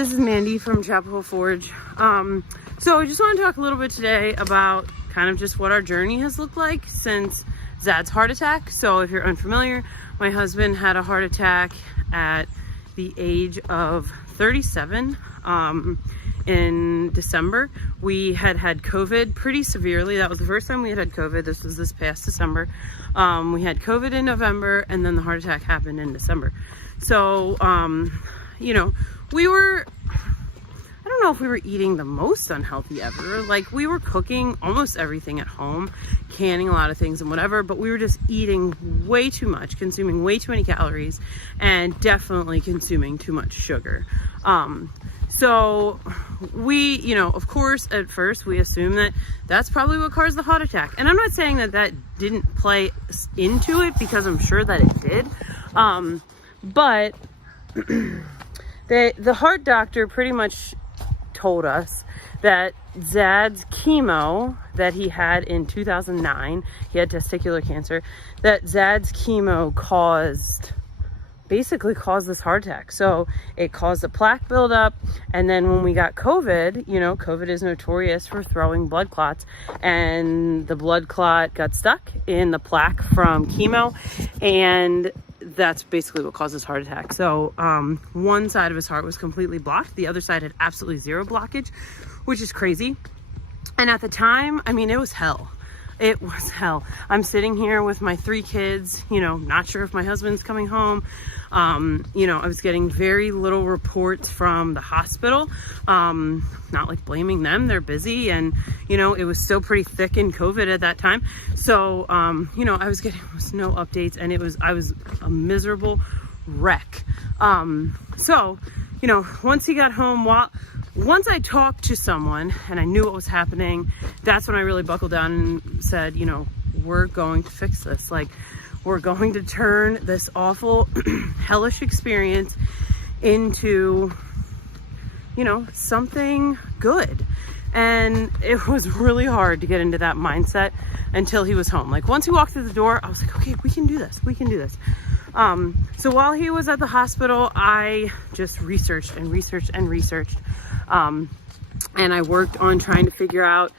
this is Mandy from Chapel Hill Forge. So I just want to talk a little bit today about kind of just what our journey has looked like since Zad's heart attack. So if you're unfamiliar, my husband had a heart attack at the age of 37 in December. We had COVID pretty severely. That was the first time we had COVID. This was this past December. We had COVID in November, and then the heart attack happened in December. So, you know, I don't know if we were eating the most unhealthy ever. Like, we were cooking almost everything at home, canning a lot of things and whatever, but we were just eating way too much, consuming way too many calories, and definitely consuming too much sugar. So we, you know, of course, at first we assume that that's probably what caused the heart attack. And I'm not saying that that didn't play into it, because I'm sure that it did. But the heart doctor pretty much told us that Zad's chemo that he had in 2009, he had testicular cancer, that Zad's chemo basically caused this heart attack. So it caused a plaque buildup, and then when we got COVID, you know, COVID is notorious for throwing blood clots, and the blood clot got stuck in the plaque from chemo, and that's basically what caused his heart attack. So one side of his heart was completely blocked. The other side had absolutely zero blockage, which is crazy. And at the time, I mean, it was hell. It was hell. I'm sitting here with my 3 kids, you know, not sure if my husband's coming home. You know, I was getting very little reports from the hospital. Not like blaming them, they're busy, and, you know, it was still pretty thick in COVID at that time. So, you know, I was getting almost no updates, and I was a miserable wreck. So, you know, once he got home, once I talked to someone and I knew what was happening, that's when I really buckled down and said, you know, we're going to fix this. Like, we're going to turn this awful, hellish experience into, you know, something good. And it was really hard to get into that mindset until he was home. Like, once he walked through the door, I was like, okay, we can do this. We can do this. So while he was at the hospital, I just researched and researched and researched. And I worked on trying to figure out,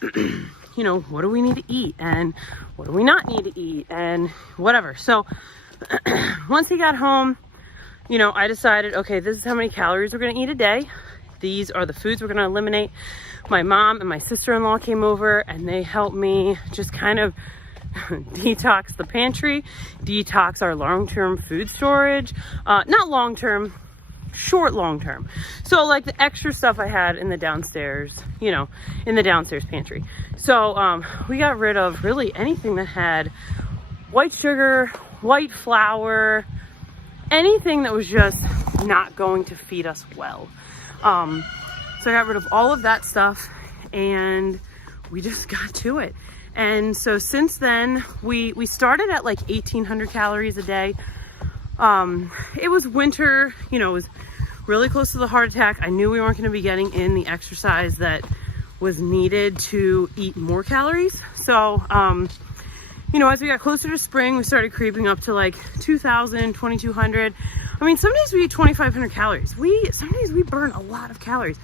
you know, what do we need to eat and what do we not need to eat and whatever. So once he got home, you know, I decided, okay, this is how many calories we're going to eat a day. These are the foods we're going to eliminate. My mom and my sister-in-law came over, and they helped me just kind of detox the pantry, detox our long-term food storage. Not long-term, short long-term. So like the extra stuff I had in the downstairs, you know, in the downstairs pantry. So we got rid of really anything that had white sugar, white flour, anything that was just not going to feed us well. So I got rid of all of that stuff, and we just got to it. And so since then, we started at like 1,800 calories a day. It was winter, you know, it was really close to the heart attack. I knew we weren't going to be getting in the exercise that was needed to eat more calories. So, you know, as we got closer to spring, we started creeping up to like 2,000, 2,200. I mean, some days we eat 2,500 calories. Some days we burn a lot of calories.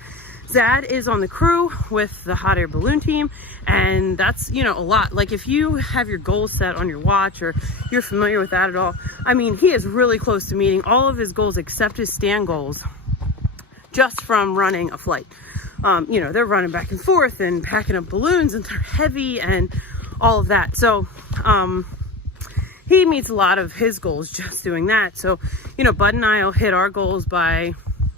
Zad is on the crew with the hot air balloon team, and that's, you know, a lot. Like, if you have your goals set on your watch, or you're familiar with that at all, I mean, he is really close to meeting all of his goals except his stand goals just from running a flight. You know, they're running back and forth and packing up balloons, and they're heavy and all of that. So he meets a lot of his goals just doing that. So, you know, Bud and I will hit our goals by,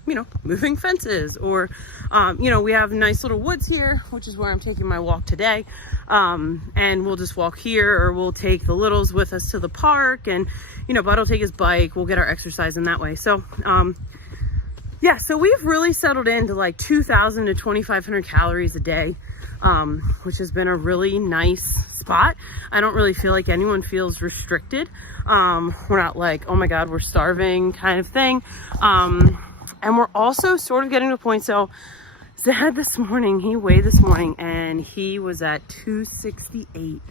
you know, moving fences, or, you know, we have nice little woods here, which is where I'm taking my walk today. And we'll just walk here, or we'll take the littles with us to the park, and, you know, Bud will take his bike. We'll get our exercise in that way. So, yeah, so we've really settled into like 2,000 to 2,500 calories a day, which has been a really nice spot. I don't really feel like anyone feels restricted. We're not like, oh my God, we're starving kind of thing. And we're also sort of getting to a point. So Zad this morning, he weighed this morning, and he was at 268,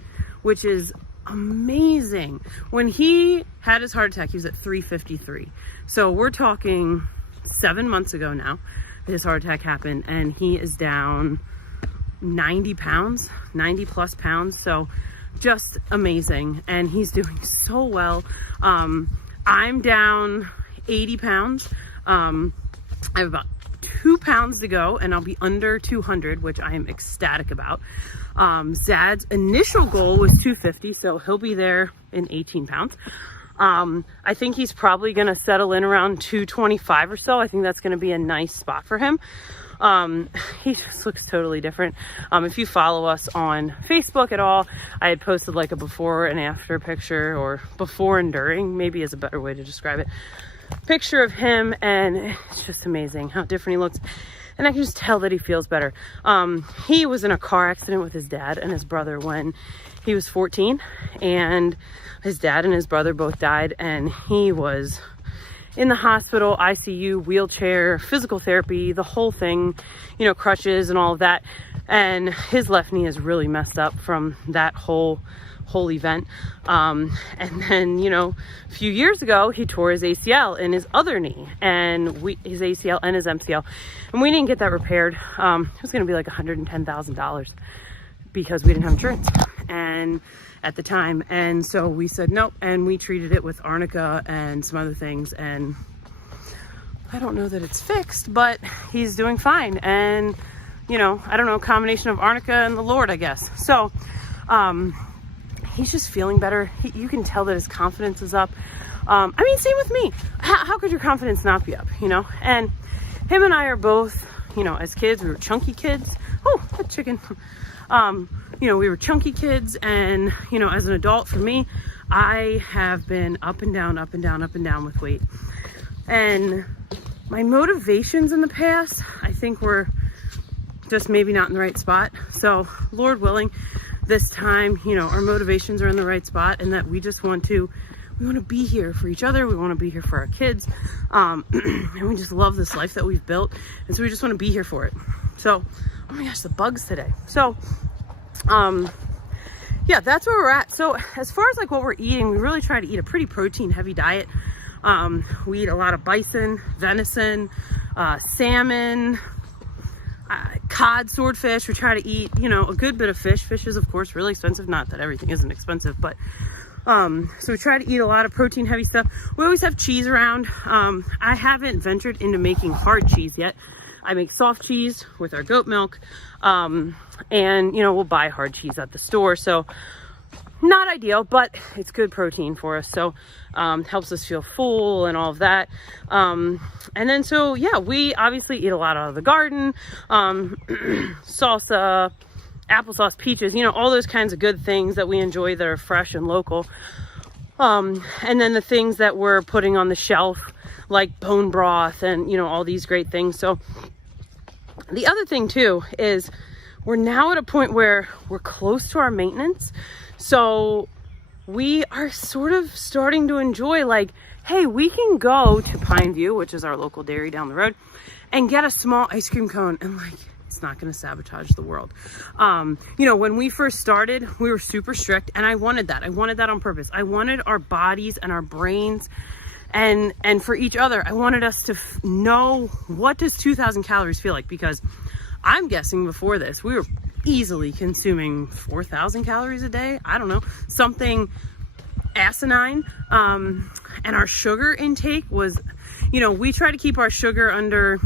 which is amazing. When he had his heart attack, he was at 353. So we're talking 7 months ago now, his heart attack happened, and he is down 90 pounds, 90 plus pounds. So just amazing. And he's doing so well. I'm down 80 pounds. I have about 2 pounds to go, and I'll be under 200, which I am ecstatic about. Zad's initial goal was 250, so he'll be there in 18 pounds. I think he's probably going to settle in around 225 or so. I think that's going to be a nice spot for him. He just looks totally different. If you follow us on Facebook at all, I had posted like a before and after picture, or before and during, maybe is a better way to describe it, picture of him, and it's just amazing how different he looks. And I can just tell that he feels better. He was in a car accident with his dad and his brother when he was 14, and his dad and his brother both died, and he was in the hospital, ICU, wheelchair, physical therapy, the whole thing, you know, crutches and all of that. And his left knee is really messed up from that whole event. And then, you know, a few years ago, he tore his ACL in his other knee, and his ACL and his MCL, and we didn't get that repaired. It was going to be like $110,000 because we didn't have insurance and at the time. And so we said nope, and we treated it with arnica and some other things, and I don't know that it's fixed, but he's doing fine. And, you know, I don't know, a combination of arnica and the Lord, I guess. So he's just feeling better. You can tell that his confidence is up. I mean, same with me. How could your confidence not be up, you know? And him and I are both, you know, as kids, we were chunky kids. Oh, that chicken. You know, we were chunky kids, and, you know, as an adult, for me, I have been up and down, up and down, up and down with weight. And my motivations in the past, I think, were just maybe not in the right spot. So, Lord willing, this time, you know, our motivations are in the right spot, and that we just want to be here for each other. We want to be here for our kids. And we just love this life that we've built. And so we just want to be here for it. So, oh my gosh, the bugs today. So, yeah, that's where we're at. So as far as like what we're eating, we really try to eat a pretty protein heavy diet. We eat a lot of bison, venison, salmon, cod, swordfish. We try to eat, you know, a good bit of fish. Fish is, of course, really expensive. Not that everything isn't expensive, but so we try to eat a lot of protein heavy stuff. We always have cheese around. I haven't ventured into making hard cheese yet. I make soft cheese with our goat milk, and, you know, we'll buy hard cheese at the store. So not ideal, but it's good protein for us. So helps us feel full and all of that. And then, so yeah, we obviously eat a lot out of the garden, salsa, applesauce, peaches, you know, all those kinds of good things that we enjoy that are fresh and local. And then the things that we're putting on the shelf, like bone broth and, you know, all these great things. So the other thing too is we're now at a point where we're close to our maintenance. So we are sort of starting to enjoy, like, hey, we can go to Pineview, which is our local dairy down the road, and get a small ice cream cone, and like, it's not going to sabotage the world. You know, when we first started, we were super strict, and I wanted that. I wanted that on purpose. I wanted our bodies and our brains and for each other, I wanted us to know, what does 2,000 calories feel like? Because I'm guessing before this, we were easily consuming 4,000 calories a day. I don't know, something asinine. And our sugar intake was, you know, we try to keep our sugar under,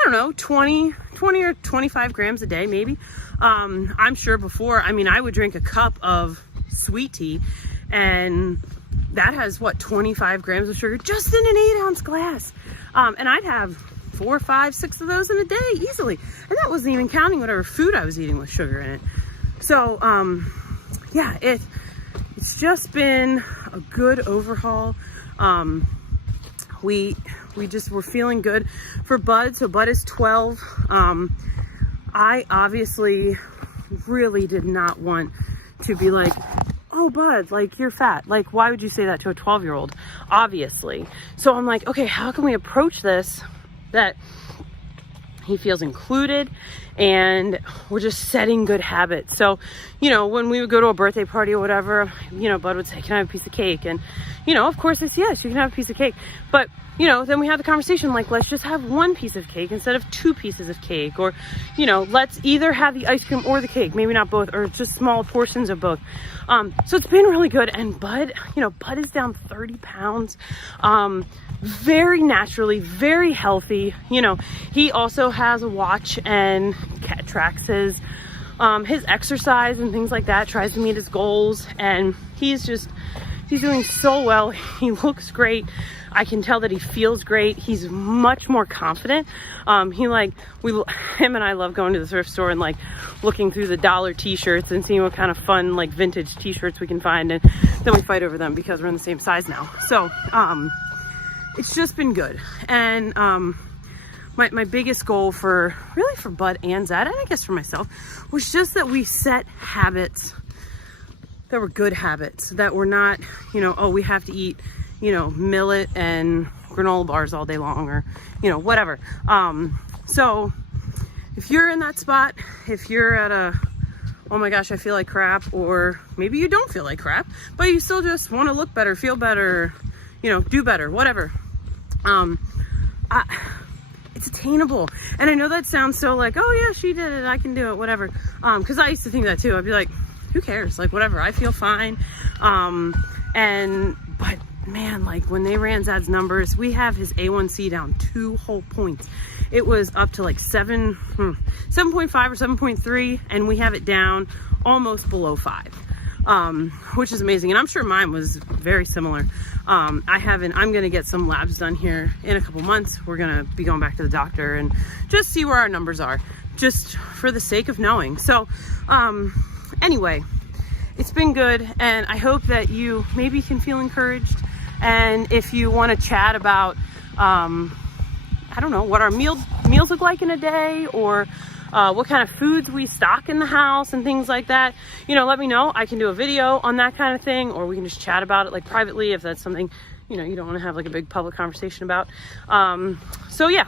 I don't know, 20 or 25 grams a day, maybe. I'm sure before, I mean, I would drink a cup of sweet tea, and that has, what, 25 grams of sugar just in an 8-ounce glass. And I'd have 4, 5, 6 of those in a day easily. And that wasn't even counting whatever food I was eating with sugar in it. So, yeah, it's just been a good overhaul. We're feeling good for Bud. So Bud is 12. I obviously really did not want to be like, oh, Bud, like, you're fat. Like, why would you say that to a 12-year-old? Obviously. So I'm like, okay, how can we approach this that he feels included and we're just setting good habits? So, you know, when we would go to a birthday party or whatever, you know, Bud would say, can I have a piece of cake? And, you know, of course it's yes, you can have a piece of cake. But you know, then we had the conversation like, let's just have one piece of cake instead of 2 pieces of cake, or, you know, let's either have the ice cream or the cake, maybe not both, or just small portions of both. So it's been really good. And Bud, you know, Bud is down 30 pounds, very naturally, very healthy. You know, he also has a watch and tracks his exercise and things like that, tries to meet his goals, and he's doing so well. He looks great. I can tell that he feels great. He's much more confident. Him and I love going to the thrift store and like looking through the dollar t-shirts and seeing what kind of fun like vintage t-shirts we can find, and then we fight over them because we're in the same size now. So it's just been good. And my biggest goal for Bud and Zed, and I guess for myself, was just that we set habits that were good habits, that were not, you know, oh, we have to eat, you know, millet and granola bars all day long, or, you know, whatever. So if you're in that spot, if you're at a, oh my gosh, I feel like crap, or maybe you don't feel like crap, but you still just want to look better, feel better, you know, do better, whatever. It's attainable. And I know that sounds so like, oh yeah, she did it, I can do it, whatever. Cause I used to think that too. I'd be like, who cares? Like, whatever, I feel fine. But man, like when they ran Zad's numbers, we have his A1C down 2 whole points. It was up to like 7.5 or 7.3, and we have it down almost below 5, which is amazing. And I'm sure mine was very similar. I'm going to get some labs done here in a couple months. We're going to be going back to the doctor and just see where our numbers are, just for the sake of knowing. So, anyway, it's been good, and I hope that you maybe can feel encouraged. And if you want to chat about, I don't know, what our meals look like in a day, or what kind of foods we stock in the house and things like that, you know, let me know. I can do a video on that kind of thing, or we can just chat about it like privately if that's something, you know, you don't want to have like a big public conversation about. So yeah.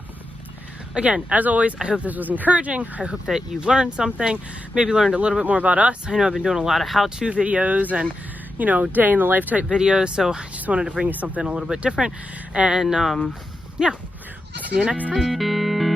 Again, as always, I hope this was encouraging. I hope that you learned something, maybe learned a little bit more about us. I know I've been doing a lot of how-to videos and, you know, day in the life type videos. So I just wanted to bring you something a little bit different. And yeah, see you next time.